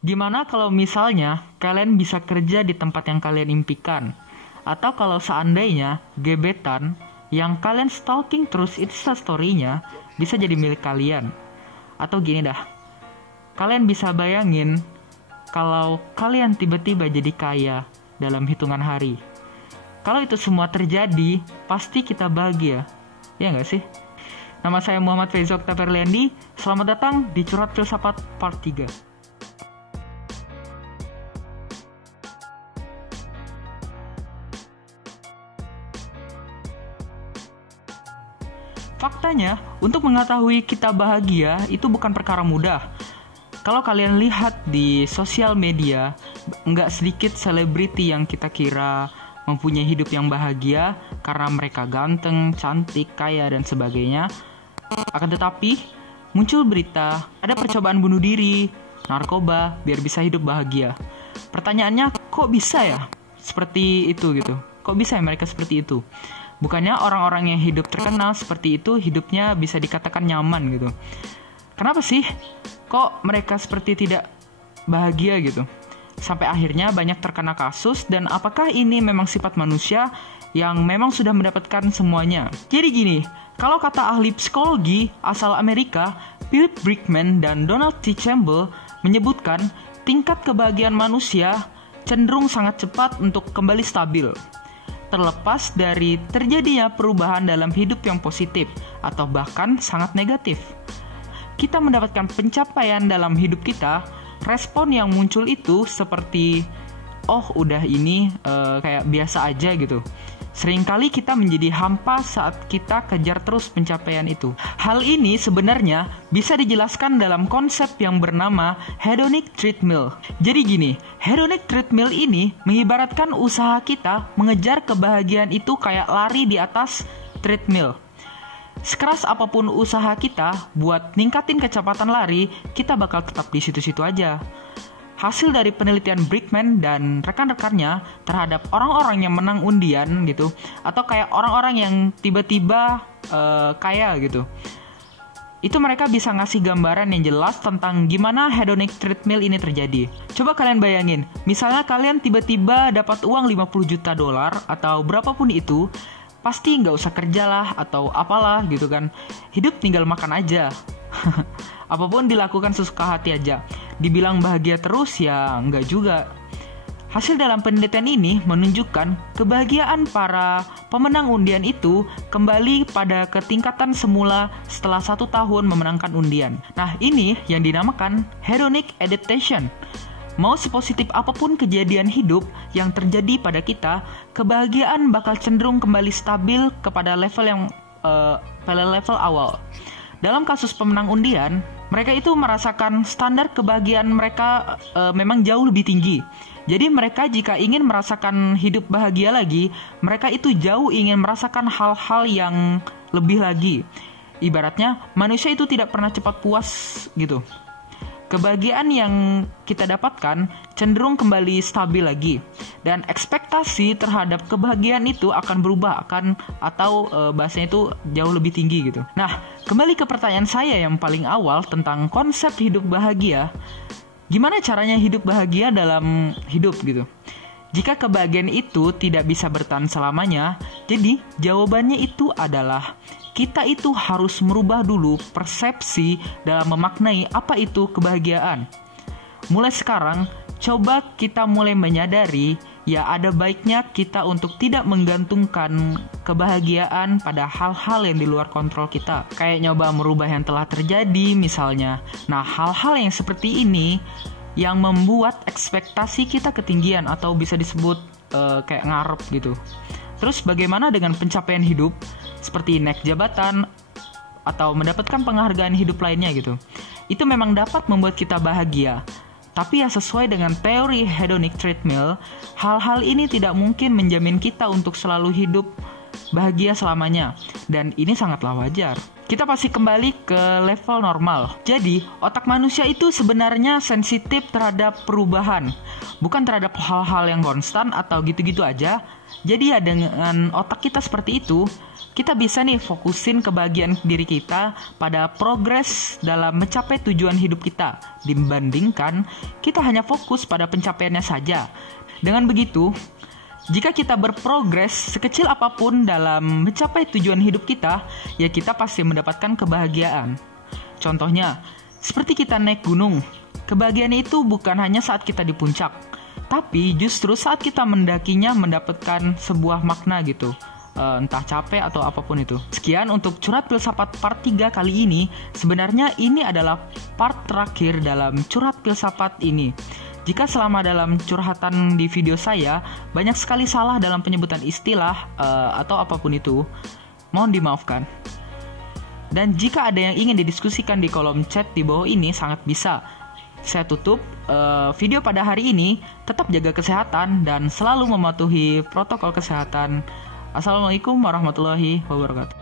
Gimana kalau misalnya kalian bisa kerja di tempat yang kalian impikan? Atau kalau seandainya gebetan yang kalian stalking terus Instastory-nya bisa jadi milik kalian? Atau gini dah, kalian bisa bayangin kalau kalian tiba-tiba jadi kaya dalam hitungan hari. Kalau itu semua terjadi, pasti kita bahagia. Ya nggak sih? Nama saya Muhammad Faizo Oktaverliandi. Selamat datang di Curhat Filsafat Part 3. Faktanya, untuk mengetahui kita bahagia itu bukan perkara mudah. Kalau kalian lihat di sosial media, nggak sedikit selebriti yang kita kira mempunyai hidup yang bahagia karena mereka ganteng, cantik, kaya, dan sebagainya. Akan tetapi, muncul berita ada percobaan bunuh diri, narkoba, biar bisa hidup bahagia. Pertanyaannya, kok bisa ya seperti itu gitu? Kok bisa ya mereka seperti itu? Bukannya orang-orang yang hidup terkenal seperti itu hidupnya bisa dikatakan nyaman gitu. Kenapa sih kok mereka seperti tidak bahagia gitu? Sampai akhirnya banyak terkena kasus, dan apakah ini memang sifat manusia yang memang sudah mendapatkan semuanya? Jadi gini, kalau kata ahli psikologi asal Amerika, Philip Brickman dan Donald T. Campbell menyebutkan tingkat kebahagiaan manusia cenderung sangat cepat untuk kembali stabil, terlepas dari terjadinya perubahan dalam hidup yang positif atau bahkan sangat negatif. Kita mendapatkan pencapaian dalam hidup kita, respon yang muncul itu seperti, oh udah ini kayak biasa aja gitu. Seringkali kita menjadi hampa saat kita kejar terus pencapaian itu. Hal ini sebenarnya bisa dijelaskan dalam konsep yang bernama hedonic treadmill. Jadi gini, hedonic treadmill ini mengibaratkan usaha kita mengejar kebahagiaan itu kayak lari di atas treadmill. Sekeras apapun usaha kita buat ningkatin kecepatan lari, kita bakal tetap di situ-situ aja. Hasil dari penelitian Brickman dan rekan-rekannya terhadap orang-orang yang menang undian gitu, atau kayak orang-orang yang tiba-tiba kaya gitu, itu mereka bisa ngasih gambaran yang jelas tentang gimana hedonic treadmill ini terjadi. Coba kalian bayangin, misalnya kalian tiba-tiba dapat uang $50 juta atau berapapun itu, pasti nggak usah kerja lah atau apalah gitu kan. Hidup tinggal makan aja. Apapun dilakukan sesuka hati aja. Dibilang bahagia terus ya nggak juga. Hasil dalam penelitian ini menunjukkan kebahagiaan para pemenang undian itu kembali pada ketingkatan semula setelah 1 tahun memenangkan undian. Nah, ini yang dinamakan hedonic adaptation. Mau sepositif apapun kejadian hidup yang terjadi pada kita, kebahagiaan bakal cenderung kembali stabil kepada level awal. Dalam kasus pemenang undian, mereka itu merasakan standar kebahagiaan mereka memang jauh lebih tinggi. Jadi mereka jika ingin merasakan hidup bahagia lagi, mereka itu jauh ingin merasakan hal-hal yang lebih lagi. Ibaratnya manusia itu tidak pernah cepat puas gitu. Kebahagiaan yang kita dapatkan cenderung kembali stabil lagi, dan ekspektasi terhadap kebahagiaan itu akan berubah atau bahasanya itu jauh lebih tinggi gitu. Nah, kembali ke pertanyaan saya yang paling awal tentang konsep hidup bahagia. Gimana caranya hidup bahagia dalam hidup gitu? Jika kebahagiaan itu tidak bisa bertahan selamanya, jadi jawabannya itu adalah kita itu harus merubah dulu persepsi dalam memaknai apa itu kebahagiaan. Mulai sekarang, coba kita mulai menyadari ya ada baiknya kita untuk tidak menggantungkan kebahagiaan pada hal-hal yang di luar kontrol kita. Kayak nyoba merubah yang telah terjadi misalnya. Nah, hal-hal yang seperti ini yang membuat ekspektasi kita ketinggian atau bisa disebut kayak ngarep gitu. Terus bagaimana dengan pencapaian hidup seperti naik jabatan atau mendapatkan penghargaan hidup lainnya gitu? Itu memang dapat membuat kita bahagia. Tapi ya sesuai dengan teori hedonic treadmill, hal-hal ini tidak mungkin menjamin kita untuk selalu hidup bahagia selamanya. Dan ini sangatlah wajar. Kita pasti kembali ke level normal. Jadi, otak manusia itu sebenarnya sensitif terhadap perubahan, bukan terhadap hal-hal yang konstan atau gitu-gitu aja. Jadi ya dengan otak kita seperti itu, kita bisa nih fokusin kebahagiaan diri kita pada progres dalam mencapai tujuan hidup kita, dibandingkan kita hanya fokus pada pencapaiannya saja. Dengan begitu, jika kita berprogres sekecil apapun dalam mencapai tujuan hidup kita, ya kita pasti mendapatkan kebahagiaan. Contohnya, seperti kita naik gunung, kebahagiaan itu bukan hanya saat kita di puncak, tapi justru saat kita mendakinya mendapatkan sebuah makna gitu. Entah capek atau apapun itu. Sekian untuk Curhat Filsafat part 3 kali ini. Sebenarnya ini adalah part terakhir dalam Curhat Filsafat ini. Jika selama dalam curhatan di video saya banyak sekali salah dalam penyebutan istilah atau apapun itu, mohon dimaafkan. Dan jika ada yang ingin didiskusikan di kolom chat di bawah ini, sangat bisa. Saya tutup video pada hari ini. Tetap jaga kesehatan dan selalu mematuhi protokol kesehatan. Assalamualaikum warahmatullahi wabarakatuh.